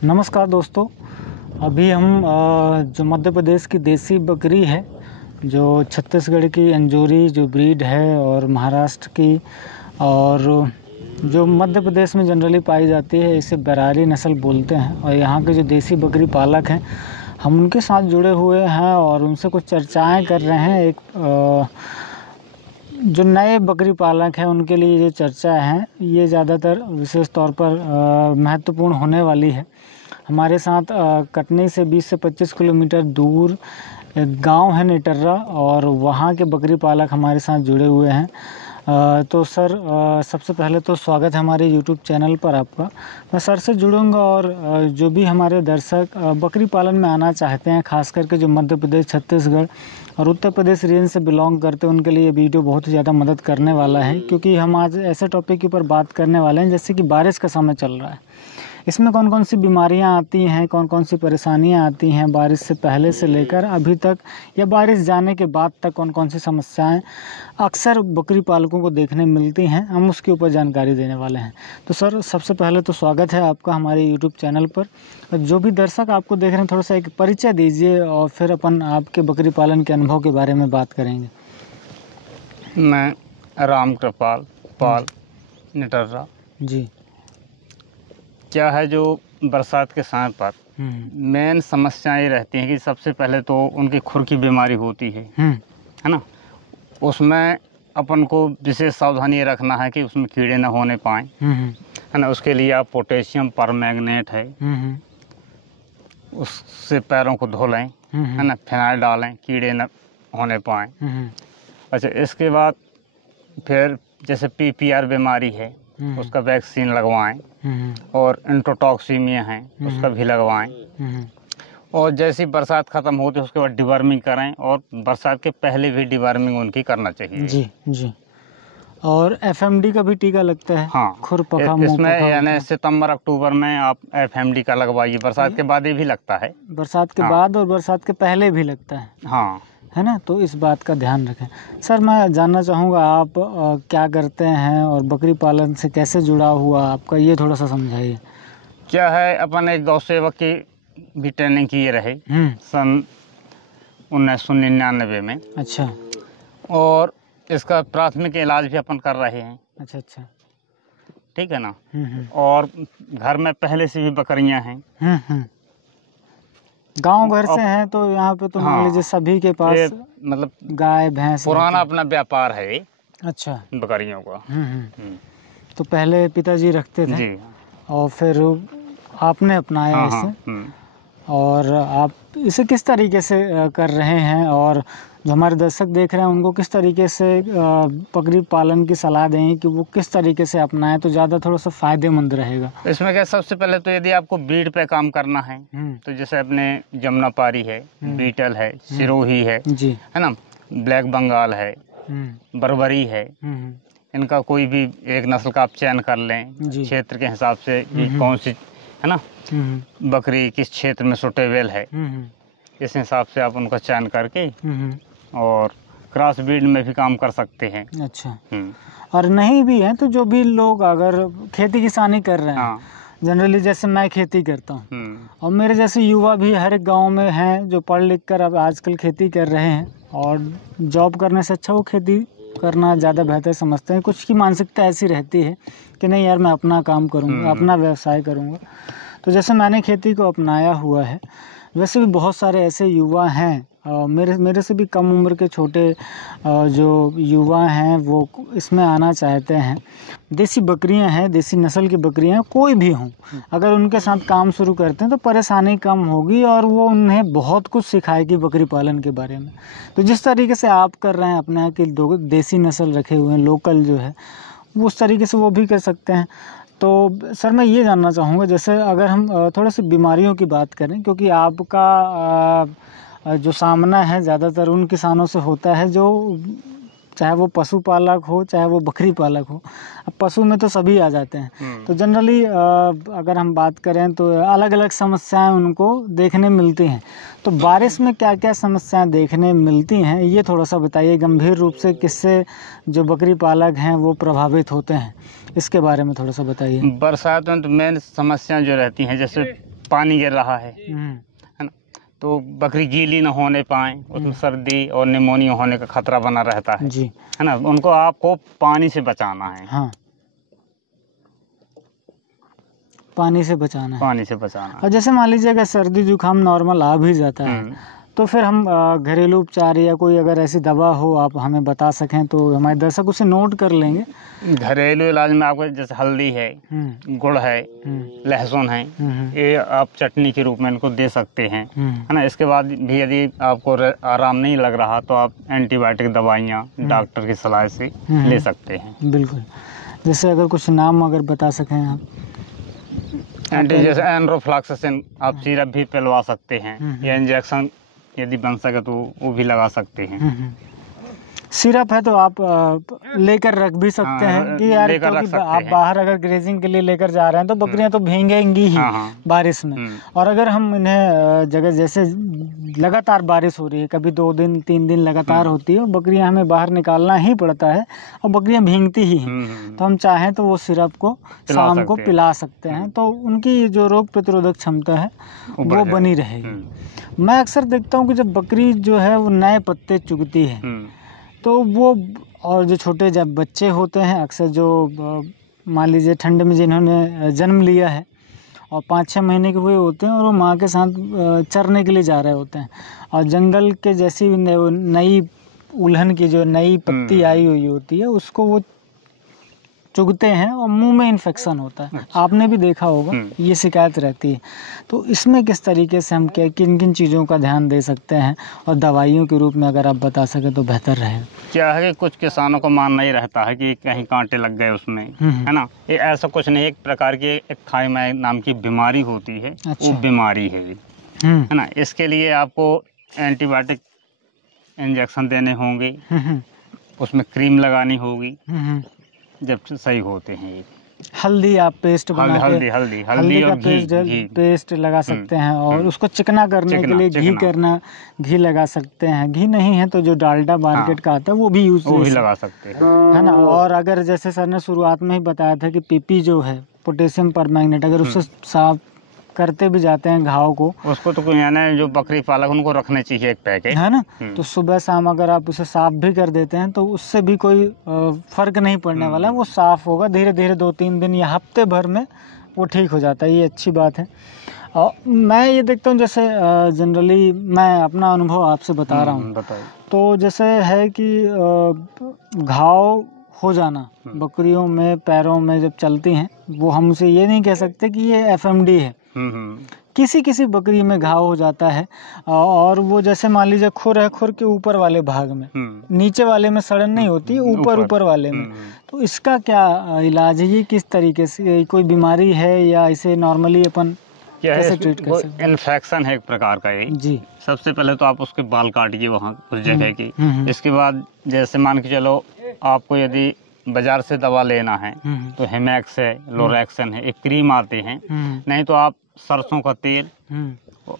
नमस्कार दोस्तों। अभी हम जो मध्य प्रदेश की देसी बकरी है, जो छत्तीसगढ़ की अंजोरी जो ब्रीड है, और महाराष्ट्र की, और जो मध्य प्रदेश में जनरली पाई जाती है, इसे बरारी नस्ल बोलते हैं। और यहाँ के जो देसी बकरी पालक हैं, हम उनके साथ जुड़े हुए हैं और उनसे कुछ चर्चाएं कर रहे हैं। एक जो नए बकरी पालक हैं उनके लिए ये चर्चा है, ये ज़्यादातर विशेष तौर पर महत्वपूर्ण होने वाली है। हमारे साथ कटनी से 20 से 25 किलोमीटर दूर एक गांव है नेटर्रा, और वहाँ के बकरी पालक हमारे साथ जुड़े हुए हैं। तो सर, सबसे पहले तो स्वागत है हमारे YouTube चैनल पर आपका। मैं सर से जुड़ूंगा, और जो भी हमारे दर्शक बकरी पालन में आना चाहते हैं, खास करके जो मध्य प्रदेश, छत्तीसगढ़ और उत्तर प्रदेश रीजन से बिलोंग करते हैं, उनके लिए ये वीडियो बहुत ही ज़्यादा मदद करने वाला है। क्योंकि हम आज ऐसे टॉपिक के ऊपर बात करने वाले हैं जैसे कि बारिश का समय चल रहा है, इसमें कौन कौन सी बीमारियां आती हैं, कौन कौन सी परेशानियां आती हैं बारिश से पहले से लेकर अभी तक, या बारिश जाने के बाद तक कौन कौन सी समस्याएं अक्सर बकरी पालकों को देखने मिलती हैं, हम उसके ऊपर जानकारी देने वाले हैं। तो सर, सबसे पहले तो स्वागत है आपका हमारे यूट्यूब चैनल पर। जो भी दर्शक आपको देख रहे हैं, थोड़ा सा एक परिचय दीजिए और फिर अपन आपके बकरी पालन के अनुभव के बारे में बात करेंगे। मैं राम कृपाल पाल नेटर्रा जी। क्या है, जो बरसात के समय पर मेन समस्याएं ये रहती हैं कि सबसे पहले तो उनकी खुर की बीमारी होती है ना। उसमें अपन को विशेष सावधानी रखना है कि उसमें कीड़े न होने पाएँ, है ना। उसके लिए आप पोटेशियम परमैंगनेट है, उससे पैरों को धो लें, है ना। फिनाइल डालें, कीड़े न होने पाएँ। अच्छा, इसके बाद फिर जैसे PPR बीमारी है, उसका वैक्सीन लगवाएं, और इंट्रोटॉक्सीमिया है, उसका भी लगवाएं। और जैसी बरसात ख़त्म होती है उसके बाद डिवर्मिंग करें, और बरसात के पहले भी डिवर्मिंग उनकी करना चाहिए। जी जी। और FMD का भी टीका लगता है। हाँ, खुरपका इसमें यानी सितंबर अक्टूबर में आप FMD का लगवाइए। बरसात के बाद ये भी लगता है, बरसात के बाद और बरसात के पहले भी लगता है। हाँ, है ना। तो इस बात का ध्यान रखें। सर, मैं जानना चाहूँगा आप क्या करते हैं और बकरी पालन से कैसे जुड़ा हुआ आपका, ये थोड़ा सा समझाइए। क्या है, अपन एक गौ सेवक की भी ट्रेनिंग किए रहे सन 1999 में। अच्छा। और इसका प्राथमिक इलाज भी अपन कर रहे हैं। अच्छा अच्छा, ठीक है ना। और घर में पहले से भी बकरियां हैं। गांव घर से हैं तो यहाँ पे तो मान लीजिए सभी के पास मतलब गाय भैंस पुराना अपना व्यापार है ये। अच्छा। बकरियों का। तो पहले पिताजी रखते थे जी, और फिर आपने अपनाया इसे। और आप इसे किस तरीके से कर रहे हैं, और जो हमारे दर्शक देख रहे हैं उनको किस तरीके से बकरी पालन की सलाह दें कि वो किस तरीके से अपनाएं तो ज़्यादा थोड़ा सा फ़ायदेमंद रहेगा। इसमें क्या, सबसे पहले तो यदि आपको ब्रीड पे काम करना है तो जैसे अपने जमुनापारी है, बीटल है, सिरोही है जी, है ना, ब्लैक बंगाल है, बर्बरी है, इनका कोई भी एक नस्ल का आप चयन कर लें क्षेत्र के हिसाब से, कौन सी है ना बकरी किस क्षेत्र में सुटेबल है, इस हिसाब से आप उनका चयन करके और क्रॉस ब्रीड में भी काम कर सकते हैं। अच्छा। और नहीं भी है तो जो भी लोग अगर खेती किसानी कर रहे हैं, जनरली जैसे मैं खेती करता हूँ, और मेरे जैसे युवा भी हर एक गांव में हैं जो पढ़ लिख कर अब आजकल खेती कर रहे हैं, और जॉब करने से अच्छा वो खेती करना ज़्यादा बेहतर समझते हैं। कुछ की मानसिकता ऐसी रहती है कि नहीं यार, मैं अपना काम करूँगा, अपना व्यवसाय करूँगा। तो जैसे मैंने खेती को अपनाया हुआ है, वैसे भी बहुत सारे ऐसे युवा हैं, मेरे से भी कम उम्र के छोटे जो युवा हैं वो इसमें आना चाहते हैं। देसी बकरियां हैं, देसी नस्ल की बकरियां कोई भी हों, अगर उनके साथ काम शुरू करते हैं तो परेशानी कम होगी, और वो उन्हें बहुत कुछ सिखाएगी बकरी पालन के बारे में। तो जिस तरीके से आप कर रहे हैं, अपने यहाँ की दो देसी नस्ल रखे हुए हैं, लोकल जो है, वो उस तरीके से वो भी कर सकते हैं। तो सर, मैं ये जानना चाहूँगा, जैसे अगर हम थोड़ा सी बीमारियों की बात करें, क्योंकि आपका जो सामना है ज़्यादातर उन किसानों से होता है जो, चाहे वो पशुपालक हो चाहे वो बकरी पालक हो। अब पशु में तो सभी आ जाते हैं, तो जनरली अगर हम बात करें तो अलग अलग समस्याएं उनको देखने मिलती हैं। तो बारिश में क्या क्या समस्याएं देखने मिलती हैं, ये थोड़ा सा बताइए गंभीर रूप से, किससे जो बकरी पालक हैं वो प्रभावित होते हैं, इसके बारे में थोड़ा सा बताइए। बरसात में तो मेन समस्याएं जो रहती हैं, जैसे पानी गिर रहा है ना, तो बकरी गीली ना होने पाए, उसमें सर्दी और निमोनिया होने का खतरा बना रहता है जी, है ना। उनको आपको पानी से बचाना है। हाँ, पानी से बचाना है। पानी से बचाना। और जैसे मान लीजिए अगर सर्दी जुकाम नॉर्मल आ भी जाता है, तो फिर हम घरेलू उपचार या कोई अगर ऐसी दवा हो आप हमें बता सकें तो हमारे दर्शक उसे नोट कर लेंगे। घरेलू इलाज में आपको जैसे हल्दी है, गुड़ है, लहसुन है, ये आप चटनी के रूप में इनको दे सकते हैं, है ना। इसके बाद भी यदि आपको आराम नहीं लग रहा तो आप एंटीबायोटिक दवाइयाँ डॉक्टर की सलाह से ले सकते हैं। बिल्कुल। जैसे अगर कुछ नाम अगर बता सकें आप। जैसे एनरोफ्लॉक्सासिन आप सिरप भी पिलवा सकते हैं, या इंजेक्शन यदि बन सके तो वो भी लगा सकते हैं। सिरप है तो आप लेकर रख भी सकते हैं कि यार, क्योंकि आप बाहर अगर ग्रेजिंग के लिए लेकर जा रहे हैं तो बकरियां तो भीगेंगी ही बारिश में। और अगर हम इन्हें जगह जैसे लगातार बारिश हो रही है, कभी 2 दिन 3 दिन लगातार होती है, और बकरियां हमें बाहर निकालना ही पड़ता है और बकरियां भीगती ही हैं, तो हम चाहें तो वो सिरप को शाम को पिला सकते हैं, तो उनकी जो रोग प्रतिरोधक क्षमता है वो बनी रहेगी। मैं अक्सर देखता हूँ कि जब बकरी जो है वो नए पत्ते चुगती है तो वो, और जो छोटे जब बच्चे होते हैं अक्सर जो मान लीजिए ठंड में जिन्होंने जन्म लिया है और 5-6 महीने के हुए होते हैं और वो माँ के साथ चरने के लिए जा रहे होते हैं, और जंगल के जैसी नई उल्हन की जो नई पत्ती आई हुई होती है उसको वो चुगते हैं और मुंह में इन्फेक्शन होता है। आपने भी देखा होगा, ये शिकायत रहती है। तो इसमें किस तरीके से हम किन किन चीज़ों का ध्यान दे सकते हैं, और दवाइयों के रूप में अगर आप बता सकें तो बेहतर रहेगा। क्या है कि कुछ किसानों को मानना ही रहता है कि कहीं कांटे लग गए उसमें, है ना। ये ऐसा कुछ नहीं, एक प्रकार की एक थाइमाइड नाम की बीमारी होती है। अच्छा। वो बीमारी है ये, है ना। इसके लिए आपको एंटीबायोटिक इंजेक्शन देने होंगे, उसमें क्रीम लगानी होगी जब सही होते हैं। ये हल्दी आप पेस्ट बना के हल्दी और का पेस्ट लगा सकते हैं, और उसको चिकना करने के लिए घी लगा सकते हैं। घी नहीं है तो जो डालडा मार्केट का आता है वो भी लगा सकते हैं, है ना। और अगर जैसे सर ने शुरुआत में ही बताया था कि पीपी जो है पोटेशियम परमैंगनेट, अगर उससे साफ करते भी जाते हैं घाव को, उसको तो यानी जो बकरी पालक उनको रखने चाहिए एक पैकेट, है ना। तो सुबह शाम अगर आप उसे साफ भी कर देते हैं तो उससे भी कोई फर्क नहीं पड़ने वाला है, वो साफ होगा धीरे धीरे 2-3 दिन या हफ्ते भर में वो ठीक हो जाता है। ये अच्छी बात है। और मैं ये देखता हूँ जैसे जनरली मैं अपना अनुभव आपसे बता रहा हूँ, तो जैसे है कि घाव हो जाना बकरियों में पैरों में जब चलती हैं, वो हम उसे ये नहीं कह सकते कि ये FMD है। किसी बकरी में घाव हो जाता है, और वो जैसे मान लीजिए खुर है, खुर के ऊपर वाले भाग में, नीचे वाले में सड़न नहीं होती, ऊपर वाले में। तो इसका क्या इलाज है? ये किस तरीके से, कोई बीमारी है या इसे नॉर्मली अपन कैसे ट्रीट कर सकते हैं? इन्फेक्शन है एक प्रकार का ये जी। सबसे पहले तो आप उसके बाल काटिए वहाँ उस जगह की। इसके बाद जैसे मान के चलो आपको यदि बाजार से दवा लेना है तो हेमैक्स है, लोरेक्सन है, एक क्रीम आते हैं, नहीं तो आप सरसों का तेल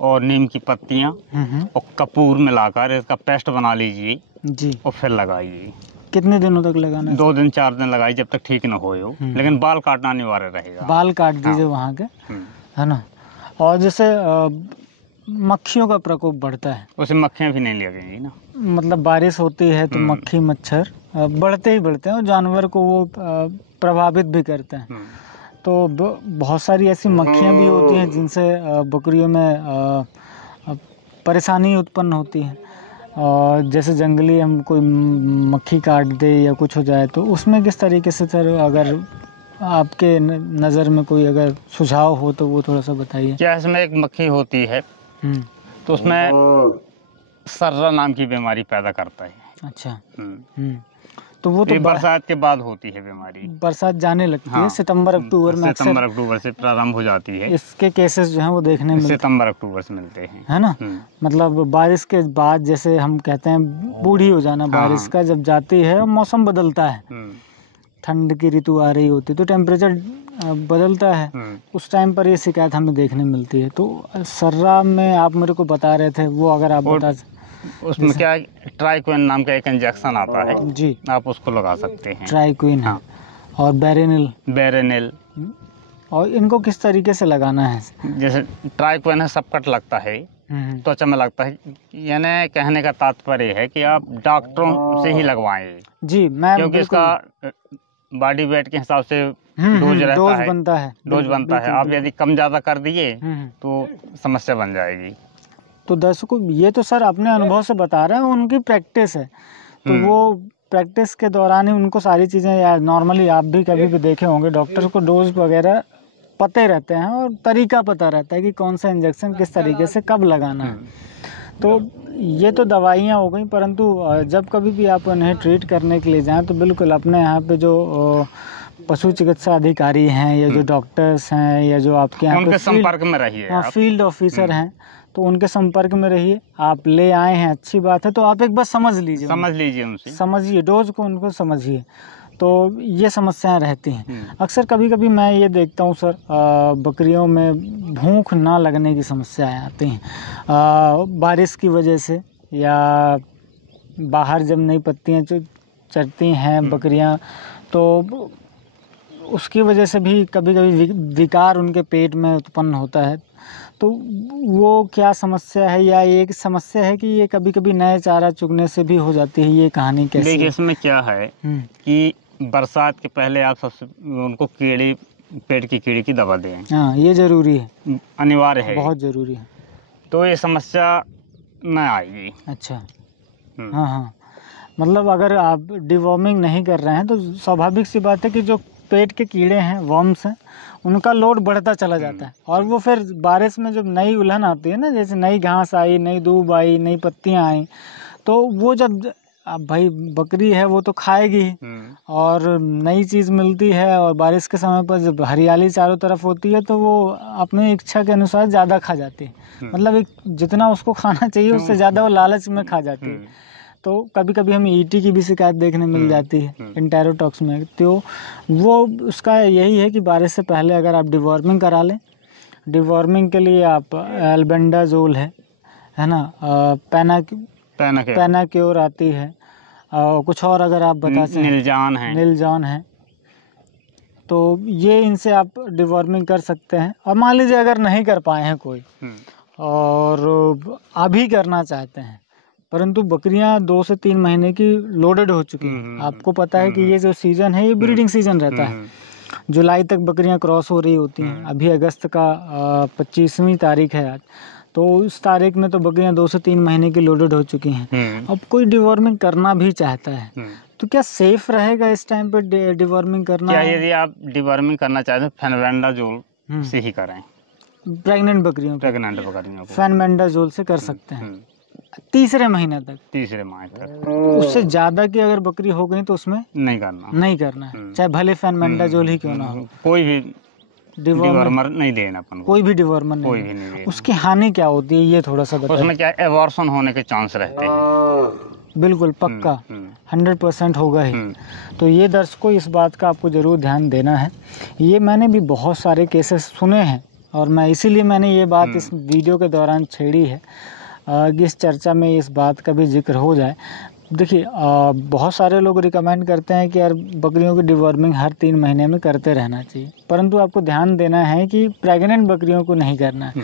और नीम की पत्तियां और कपूर मिलाकर इसका पेस्ट बना लीजिए जी, और फिर लगाइए। कितने दिनों तक लगाना है? 2 दिन 4 दिन लगाइए जब तक ठीक ना हो। लेकिन बाल काटना अनिवार्य रहेगा। बाल काट दीजिए वहाँ के, है ना। और जैसे मक्खियों का प्रकोप बढ़ता है, उसे मक्खियाँ भी नहीं लगेंगी ना। मतलब बारिश होती है तो मक्खी मच्छर बढ़ते ही बढ़ते हैं और जानवर को वो प्रभावित भी करते हैं। तो बहुत सारी ऐसी मक्खियाँ भी होती हैं जिनसे बकरियों में परेशानी उत्पन्न होती है। और जैसे जंगली हम कोई मक्खी काट दे या कुछ हो जाए तो उसमें किस तरीके से सर, अगर आपके नज़र में कोई अगर सुझाव हो तो वो थोड़ा सा बताइए। क्या इसमें एक मक्खी होती है तो उसमें सर्रा नाम की बीमारी पैदा करता है। अच्छा। तो वो तो बरसात के बाद होती है बीमारी, बरसात जाने लगती है सितंबर अक्टूबर में, सितंबर अक्टूबर से प्रारंभ हो जाती है। इसके केसेस जो हैं वो देखने में सितंबर अक्टूबर से मिलते हैं, है ना। मतलब बारिश के बाद जैसे हम कहते हैं बूढ़ी हो जाना, बारिश का जब जाती है और मौसम बदलता है, ठंड की ऋतु आ रही होती है तो टेम्परेचर बदलता है, उस टाइम पर ये शिकायत हमें देखने मिलती है। तो सर्रा में आप मेरे को बता रहे थे, वो अगर आप बता, उसमें क्या ट्राइक्विन नाम का एक इंजेक्शन आता है जी, आप उसको लगा सकते हैं। ट्राइक्विन है और बेरेनिल और इनको किस तरीके से लगाना है? जैसे ट्राइकोन है, सब कट लगता है, त्वचा में लगता है, यानी कहने का तात्पर्य है कि आप डॉक्टरों से ही लगवाएं जी, मैं, क्योंकि इसका बॉडी वेट के हिसाब से डोज रहता है, डोज बनता है। आप यदि कम ज़्यादा कर दिए तो समस्या बन जाएगी। तो दर्शकों, ये तो सर अपने अनुभव से बता रहे हैं, उनकी प्रैक्टिस है, तो वो प्रैक्टिस के दौरान ही उनको सारी चीज़ें, या नॉर्मली आप भी कभी भी देखे होंगे, डॉक्टर को डोज वगैरह पते रहते हैं और तरीका पता रहता है कि कौन सा इंजेक्शन किस तरीके से कब लगाना है। तो ये तो दवाइयाँ हो गई, परंतु जब कभी भी आप उन्हें ट्रीट करने के लिए जाएं तो बिल्कुल अपने यहाँ पे जो पशु चिकित्सा अधिकारी हैं या जो डॉक्टर्स हैं या जो आपके यहाँ उनके संपर्क में रहिए, हाँ, फील्ड ऑफिसर हैं, तो उनके संपर्क में रहिए। आप ले आए हैं, अच्छी बात है, तो आप एक बार समझ लीजिए उनसे, समझिए डोज को, उनको समझिए। तो ये समस्याएं रहती हैं। अक्सर कभी कभी मैं ये देखता हूँ सर, बकरियों में भूख ना लगने की समस्याएं आती हैं, बारिश की वजह से, या बाहर जब नई पत्तियाँ चरती हैं बकरियाँ, तो उसकी वजह से भी कभी कभी विकार उनके पेट में उत्पन्न होता है। तो वो क्या समस्या है, या एक समस्या है कि ये कभी कभी नए चारा चुगने से भी हो जाती है, ये कहानी कैसी? देखिए, इसमें क्या है कि बरसात के पहले आप सबसे उनको कीड़ी, पेट की कीड़ी की दवा दें। हाँ, ये ज़रूरी है, अनिवार्य है, बहुत ज़रूरी है, तो ये समस्या न आएगी। अच्छा, हाँ हाँ, मतलब अगर आप डिवॉर्मिंग नहीं कर रहे हैं तो स्वाभाविक सी बात है कि जो पेट के कीड़े हैं, वर्म्स हैं, उनका लोड बढ़ता चला जाता है, और वो फिर बारिश में जब नई उलहन आती है ना, जैसे नई घास आई, नई दूब आई, नई पत्तियां आई, तो वो जब, अब भाई बकरी है वो तो खाएगी, और नई चीज़ मिलती है, और बारिश के समय पर जब हरियाली चारों तरफ होती है तो वो अपनी इच्छा के अनुसार ज़्यादा खा जाती है, मतलब जितना उसको खाना चाहिए उससे ज़्यादा वो लालच में खा जाती है। तो कभी कभी हमें ईटी की भी शिकायत देखने मिल जाती है एंटेरोटॉक्स में। तो वो उसका यही है कि बारिश से पहले अगर आप डिवॉर्मिंग करा लें, डिवॉर्मिंग के लिए आप एल्बेंडाजोल है ना, पैनाक्योर आती है, कुछ और अगर आप बता सकें, निलजान है, तो ये इनसे आप डिवॉर्मिंग कर सकते हैं। और मान लीजिए अगर नहीं कर पाए हैं कोई और अभी करना चाहते हैं, परंतु बकरियां 2 से 3 महीने की लोडेड हो चुकी हैं, आपको पता है कि ये जो सीज़न है ये ब्रीडिंग सीज़न रहता है, जुलाई तक बकरियां क्रॉस हो रही होती हैं। अभी अगस्त का 25वीं तारीख है आज, तो उस तारीख में तो बकरियां 2 से 3 महीने की लोडेड हो चुकी हैं। अब कोई डिवॉर्मिंग करना भी चाहता है, तो क्या सेफ रहेगा इस टाइम पे डिवॉर्मिंग करना? क्या यदि आप डिवॉर्मिंग करना चाहते हैं, फेनबेंडाजोल से ही करें। प्रेग्नेंट बकरियों को फेनबेंडाजोल से कर सकते हैं तीसरे महीने तक। उससे ज्यादा की अगर बकरी हो गई तो उसमें नहीं करना है, चाहे भले फेनबेंडाजोल ही क्यों ना हो, कोई भी डिवॉर्मर नहीं देना अपन, कोई भी डिवॉर्मर नहीं। उसकी हानि क्या होती है ये थोड़ा सा बताइए। उसमें क्या एबॉर्शन होने के चांस रहते हैं, बिल्कुल पक्का 100% होगा ही। तो ये दर्शकों, इस बात का आपको ज़रूर ध्यान देना है। ये मैंने भी बहुत सारे केसेस सुने हैं, और मैं इसीलिए मैंने ये बात इस वीडियो के दौरान छेड़ी है कि इस चर्चा में इस बात का भी जिक्र हो जाए। देखिए, बहुत सारे लोग रिकमेंड करते हैं कि यार बकरियों की डिवॉर्मिंग हर 3 महीने में करते रहना चाहिए, परंतु आपको ध्यान देना है कि प्रेग्नेंट बकरियों को नहीं करना है।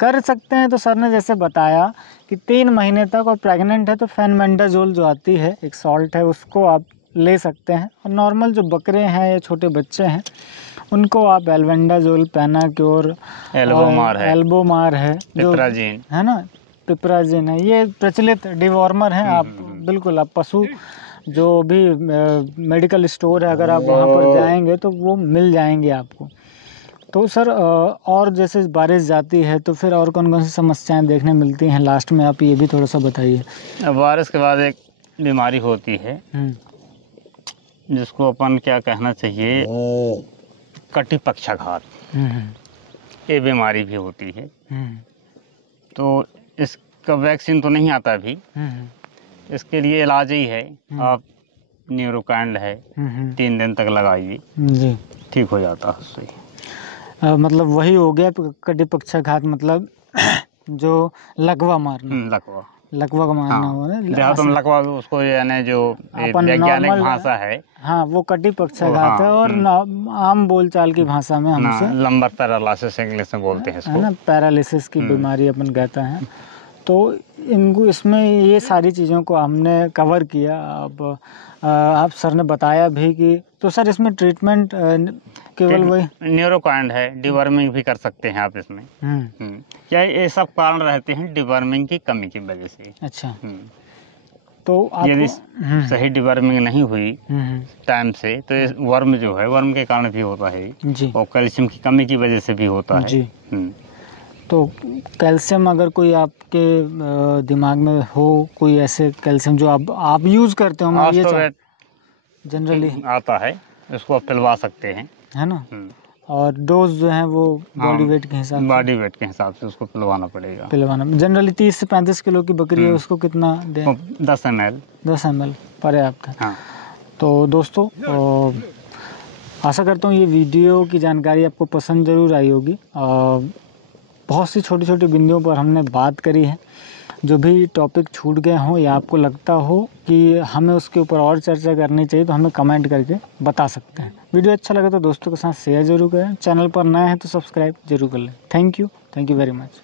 कर सकते हैं तो सर ने जैसे बताया कि 3 महीने तक, और प्रेग्नेंट है तो फेनबेंडाजोल जो आती है, एक सॉल्ट है, उसको आप ले सकते हैं। और नॉर्मल जो बकरे हैं या छोटे बच्चे हैं उनको आप एल्बेंडाजोल, पैनाक्योर, एल्बोमार है, पिपराजिन है ना, पिपराजिन है, ये प्रचलित डिवॉर्मर हैं। आप बिल्कुल, आप पशु जो भी मेडिकल स्टोर है, अगर आप वहाँ पर जाएंगे तो वो मिल जाएंगे आपको। तो सर, और जैसे बारिश जाती है तो फिर और कौन कौन सी समस्याएं देखने मिलती हैं लास्ट में, आप ये भी थोड़ा सा बताइए। बारिश के बाद एक बीमारी होती है जिसको अपन क्या कहना चाहिए, कटी पक्षाघात, ये बीमारी भी होती है। तो इसका वैक्सीन तो नहीं आता अभी, इसके लिए इलाज ही है, आप न्यूरोकाइंड है 3 दिन तक लगाइए, ठीक हो जाता है उससे। मतलब वही हो गया कटी पक्षाघात, मतलब जो लकवा मारना। लकवा मारना हुआ ना, देहात में लकवा उसको यानी जो वैज्ञानिक भाषा है, हाँ वो कटी पक्षाघात है, और आम बोलचाल की भाषा में हमसे लंबर पैरालिसिस इंग्लिश में बोलते हैं इसको, है ना, पैरालिसिस की बीमारी अपन कहते हैं। तो इनको इसमें ये सारी चीज़ों को हमने कवर किया। अब आप सर ने बताया भी कि तो सर इसमें ट्रीटमेंट केवल वही न्यूरोकाइंड है, डिवर्मिंग भी कर सकते हैं आप इसमें। क्या ये सब कारण रहते हैं डिवर्मिंग की कमी की वजह से। अच्छा, तो यदि सही डिवर्मिंग नहीं हुई टाइम से तो वर्म जो है, वर्म के कारण भी होता है जी, और कैल्शियम की कमी की वजह से भी होता है जी। तो कैल्शियम अगर कोई आपके दिमाग में हो, कोई ऐसे कैल्शियम जो आप यूज़ करते हो, ये जनरली आता है, इसको आप पिलवा सकते हैं, है ना, और डोज जो है वो बॉडी वेट के हिसाब से उसको पिलवाना पड़ेगा। जनरली 30 से 35 किलो की बकरी है, उसको कितना दें? 10 ml पर्याप्त है। हाँ। तो दोस्तों आशा करता हूँ ये वीडियो की जानकारी आपको पसंद ज़रूर आई होगी। बहुत सी छोटी छोटी बिंदुओं पर हमने बात करी है। जो भी टॉपिक छूट गए हों या आपको लगता हो कि हमें उसके ऊपर और चर्चा करनी चाहिए तो हमें कमेंट करके बता सकते हैं। वीडियो अच्छा लगा तो दोस्तों के साथ शेयर ज़रूर करें। चैनल पर नए हैं तो सब्सक्राइब जरूर कर लें। Thank you very much.